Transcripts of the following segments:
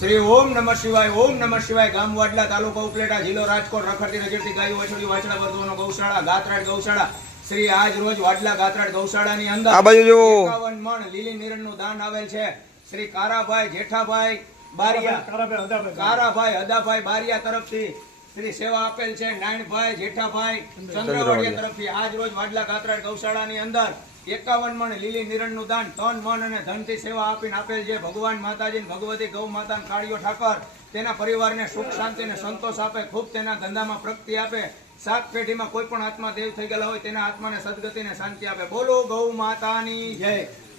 શ્રી ઓમ નમઃ શિવાય. ઓમ નમઃ શિવાય. ગામ વાડલા, તાલુકો ઉપલેટા, જિલ્લો રાજકોટ. રખડતી રજડતી ગાયો વાછડી વાછડા વર્ધવાનો ગૌશાળા ગાત્રાડ ગૌશાળા. શ્રી આજ રોજ વાડલા ગાત્રાડ ગૌશાળાની અંદર આ બાજુ જુઓ 51 મણ લીલી નિરણનું દાન આવેલ છે. શ્રી કારાભાઈ જેઠાભાઈ બારિયા, કારાભાઈ હદાભાઈ બારિયા તરફથી શ્રી સેવા આપેલ છે. નાયણભાઈ જેઠાભાઈ ચંદ્રવાડિયા તરફથી આજ રોજ વાડલા ગાત્રાડ ગૌશાળાની અંદર 51 મણ લીલી નિરણનું દાન 3 મણ અને ધનથી સેવા આપીને આપેલ છે. ભગવાન માતાજી ભગવતી ગૌ માતા કાળીઓ ઠાકર તેના પરિવારને સુખ શાંતિ અને સંતોષ આપે, ખૂબ તેના ધંધામાં પ્રગતિ આપે. 7 પેઢીમાં કોઈ પણ આત્મા દેવ થઈ ગયેલા હોય તેના આત્માને સદગતિને શાંતિ આપે. બોલો ગૌ માતાની જય.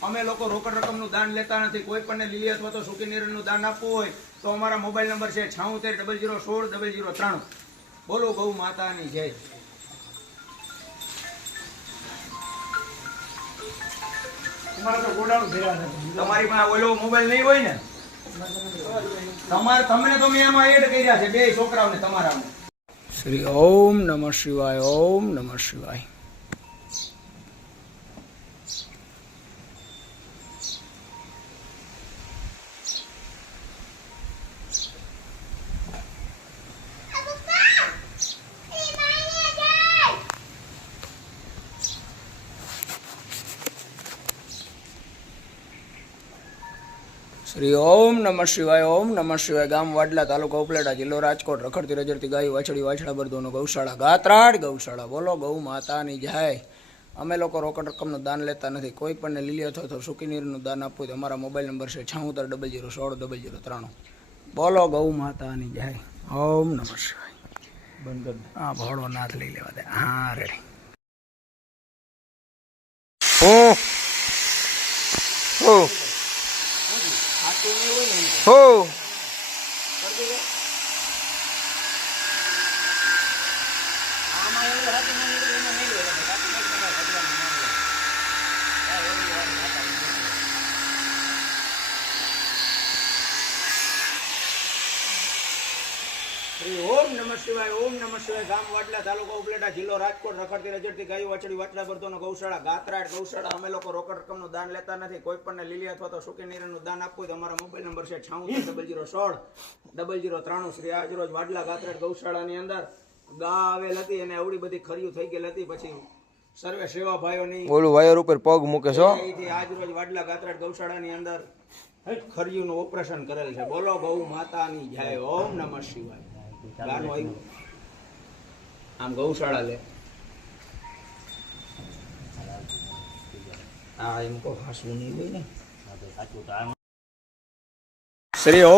અમે લોકો રોકડ રકમનું દાન લેતા નથી. કોઈ પણ લીલી અથવા તો સૂકી નિરણનું દાન આપવું હોય તો અમારા મોબાઈલ નંબર છે 760016 003. બોલો ગૌ માતાની જય. તમારી પાસે ઓલો મોબાઈલ નહીં હોય ને તમને તો મેં એમાં એડ કર્યા છે, બે છોકરાઓને તમારા. શ્રી ઓમ નમઃ શિવાય. ઓમ નમઃ શિવાય. શ્રી ઓમ નમઃ શિવાય. ઓમ નમઃ શિવાય. ગામ વાડલા, તાલુકો ઉપલેટા, જિલ્લો રાજકોટ. રખડતી રજડતી ગાયો વાછડી વાછડા બરદોનો ગૌશાળા ગાત્રાડ ગૌશાળા. બોલો ગૌ માતાની જય. અમે લોકો રોકડ રકમનું દાન લેતા નથી. કોઈ પણ લીલી અથવા તો સૂકી નીરનું દાન આપવું તો અમારા મોબાઈલ નંબર છે 760016 003. બોલો ગૌ માતાની જય. ઓમ નમઃ શિવાય. હા, ભોળો નાથ લઈ લેવા દે. હા, રેડી. શ્રી ઓમ નમઃ શિવાય. ઓમ નમઃ શિવાય. ગામ વાડલા, તાલુકો ઉપલેટા, જિલ્લો રાજકોટ. રખડતી રજડતી ગાયો વાછડી વાછડા બરદોનો ગૌશાળા ગાત્રાડ ગૌશાળા. અમે લોકો રોકડ રકમનું દાન લેતા નથી. કોઈ પણ લીલી અથવા તો સૂકી નીરનું દાન આપવું તો અમારા મોબાઈલ નંબર છે 760016 003. શ્રી આજ રોજ વાડલા ગાત્રાડ ગૌશાળાની અંદર ગા આવેલ હતી અને એવડી બધી ખરીયું થઈ ગયેલ હતી. પછી સર્વે સેવા ભાઈઓની ઓલું વાયર ઉપર પગ મૂકે છો. આજ રોજ વાડલા ગાત્રાડ ગૌશાળાની અંદર ખરીયુંનું ઓપરેશન કરેલ છે. બોલો ગૌ માતાની જય. ઓમ નમઃ શિવાય. ગાનું આવ્યું આમ ગૌશાળા લે. હા, એમ કો હાસવું નહીં હોય ને. શ્રી ઓમ